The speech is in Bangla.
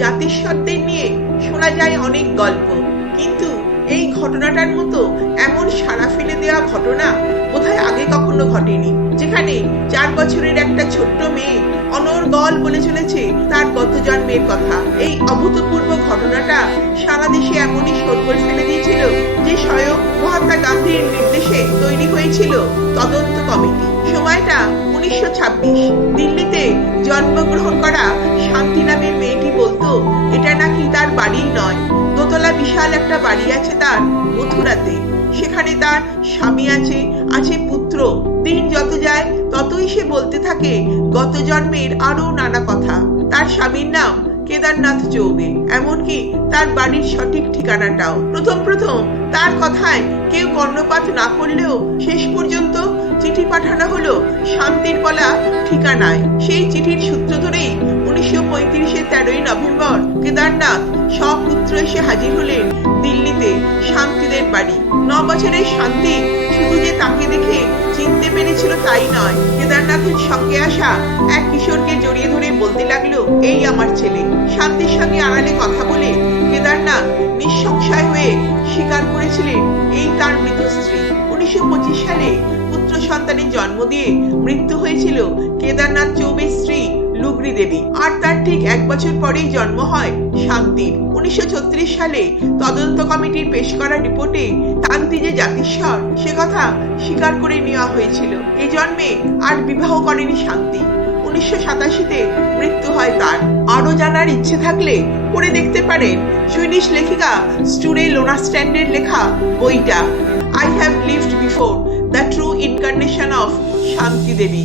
জাতিস্বরদের নিয়ে শোনা যায় অনেক গল্প। কিন্তু এই ঘটনাটার মতো এমন সারা ফেলে দেওয়া ঘটনা বোধহয় আগে কখনো ঘটেনি, যেখানে চার বছরের একটা ছোট্ট মেয়ে অনর্গল বলে চলেছে তার গত জন্মের কথা। এই অভূতপূর্ব ঘটনাটা সারা দেশে এমনই সরগোল ফেলে দিয়েছিল যে স্বয়ং মহাত্মা গান্ধীর নির্দেশে তৈরি হয়েছিল তদন্ত কমিটি। সময়টা উনিশশো ছাব্বিশ। দিল্লিতে জন্মগ্রহণ করা শান্তি এটা নাকি তার বাড়ি নয়। দোতলা বিশাল একটা বাড়ি আছে তার মথুরাতে। সেখানে তার স্বামী আছে আছে পুত্র। দিন যত যায়, ততই সে বলতে থাকে, গত জন্মের আরও নানা কথা। তার স্বামীর নাম কেদারনাথ চৌবে। এমনকি তার বাড়ির সঠিক ঠিকানাটাও। প্রথম প্রথম তার কথায় কেউ কর্ণপাত না করলেও শেষ পর্যন্ত চিঠি পাঠানো হলো শান্তির বলা ঠিকানায়। সেই চিঠির সূত্র ধরেই তেরোই নভেম্বর কেদারনাথ সপুত্র এসে হাজির হলেন দিল্লিতে শান্তিদের বাড়ি। ন বছরের শান্তি শুধু যে তাকে দেখে চিনতে পেরেছিল তাই নয়, কেদারনাথের সঙ্গে আসা এক কিশোরকে জড়িয়ে ধরে বলতে লাগল, এই আমার ছেলে। শান্তির সঙ্গে আড়ালে কথা বলে কেদারনাথ নিঃসংশয় হয়ে স্বীকার করেছিলেন, এই তার মৃত স্ত্রী। উনিশশো পঁচিশ সালে পুত্র সন্তানের জন্ম দিয়ে মৃত্যু হয়েছিল কেদারনাথ চৌবের স্ত্রী দেবী। আর তার ঠিক এক বছর পরেই জন্ম হয় শান্তির। উনিশশো সালে তদন্ত কমিটির পেশ করা রিপোর্টে শান্তি যে জাতিস্বর, সে কথা স্বীকার করে নেওয়া হয়েছিল। এই জন্মে আর বিবাহ করেনি শান্তি। উনিশশো সাতাশিতে মৃত্যু হয় তার। আরও জানার ইচ্ছে থাকলে পড়ে দেখতে পারেন সুইডিশ লেখিকা স্টুরে লোনা স্ট্যান্ডের লেখা বইটা I have lived before the true incarnation of Shanti Devi.